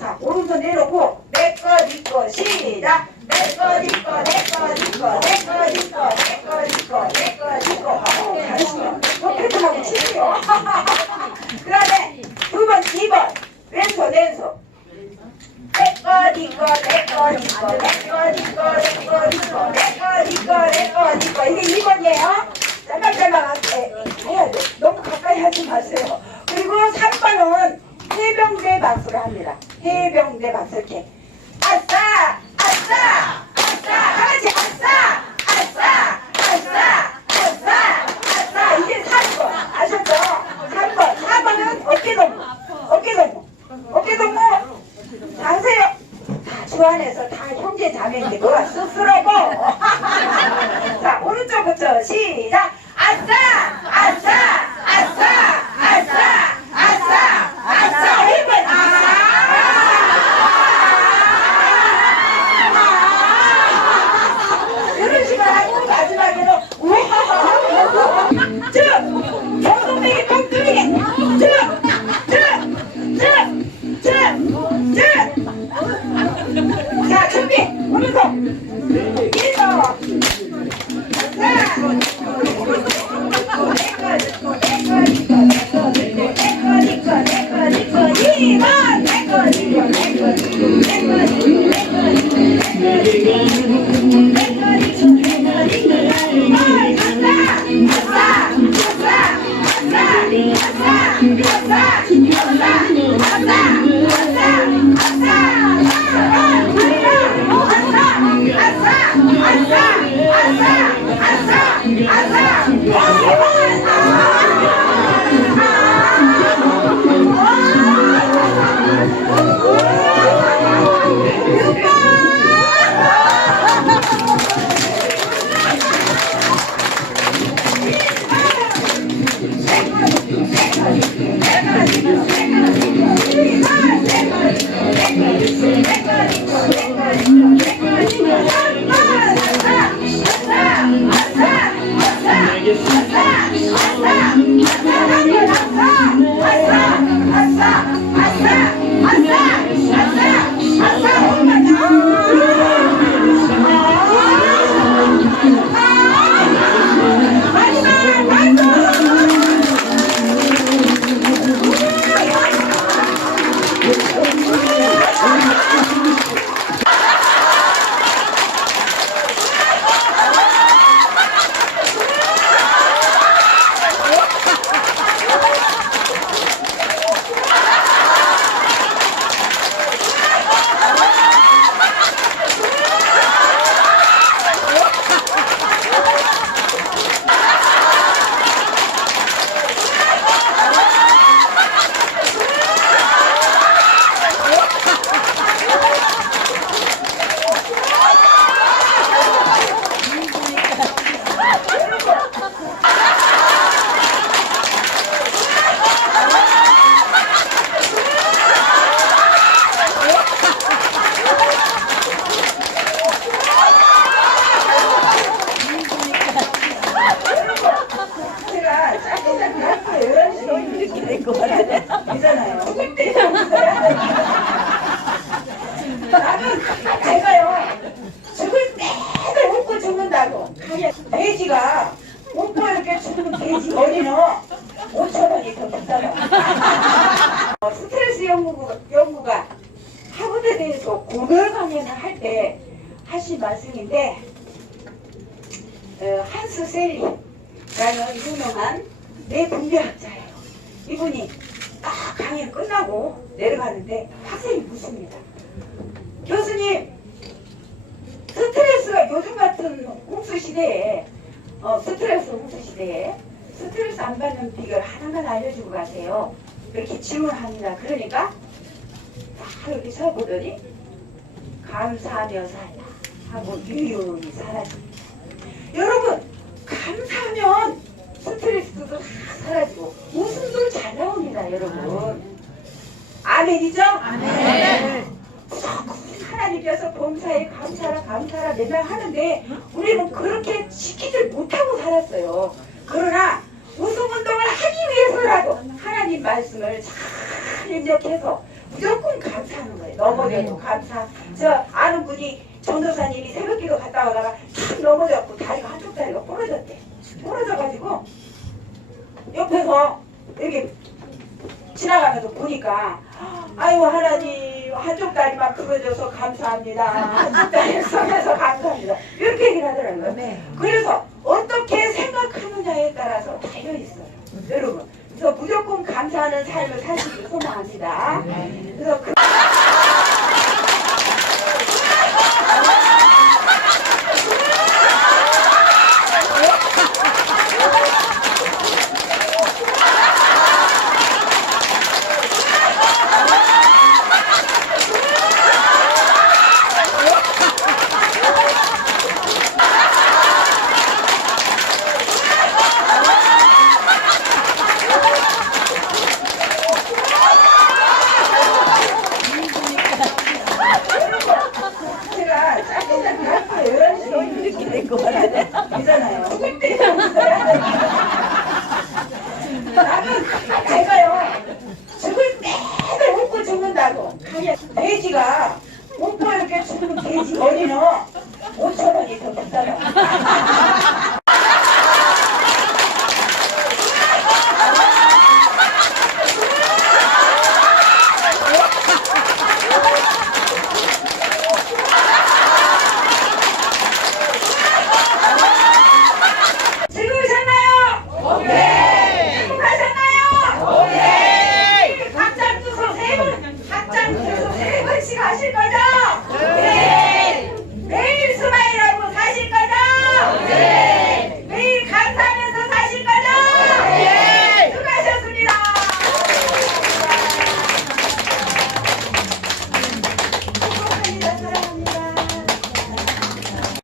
자, 오른손 내놓고 내꺼 니꺼 시작. 내꺼 니꺼 내꺼 니꺼 내꺼 니꺼 내꺼 니꺼 내꺼 니꺼. 아우 잘했어. 로켓하고 치세요. 그 다음에 두 번, 2번 왼손 왼손. 내꺼 니꺼 내꺼 니꺼 내꺼 니꺼 내꺼 니꺼 내꺼 니꺼 내꺼 니꺼 이게 2번이에요. 짤막짤막하게 해야 돼. 너무 가까이 하지 마세요. 그리고 3번은 해병대 박수를 합니다. 해병대 박수 이렇게. 아싸! 아싸! 아싸! 하나씩 아싸! 아싸! 아싸! 아싸! 아싸! 이게 3번 아셨죠? 3번 4번은 어깨 동무. 어깨 동무. 어깨 동무. 자 하세요. 자 주안에서 다 형제 자매인데 뭐가 쑥스러워. 자 오른쪽부터 시작. 아싸 나는 제가요 죽을 때도 웃고 죽는다고. 돼지가 웃고 이렇게 죽는 돼지 머리는 5천 원이 더 비싸다. 어, 스트레스 연구가, 연구가 하버드에 대해서 고별 강연을 할 때 하신 말씀인데 어, 한스 셀리라는 유명한 뇌분별학자예요. 이분이 딱 강연 끝나고 내려가는데 학생이 묻습니다. 교수님, 스트레스가 요즘 같은 홍수 시대에, 어, 스트레스 홍수 시대에 스트레스 안 받는 비결 하나만 알려주고 가세요. 이렇게 질문합니다. 그러니까 딱 이렇게 쳐보더니 감사하며 살라 하고 유유히 사라집니다. 여러분 감사하면 스트레스도 다 사라지고 웃음도 잘 나옵니다 여러분 아멘이죠? 아멘 껴서 범사에 감사라 감사라 맨날 하는데 우리는 뭐 그렇게 지키지 못하고 살았어요. 그러나 우승 운동을 하기 위해서라도 하나님 말씀을 잘 입력해서 무조건 감사하는 거예요. 넘어져도 네. 감사. 저 아는 분이 전도사님이 새벽기도 갔다 오다가 탁 넘어졌고 다리가 한쪽 다리가 부러졌대. 부러져가지고 옆에서 이렇게 지나가면서 보니까 예쁘게 줘서 감사합니다. 진짜 일성에서 감 될 것 같은데. 되잖아요. 나는 내가요. 죽을 맨날 웃고 죽는다고. 돼지가 웃고 이렇게 죽는 돼지 머리는 5천 원이 더 비싸요.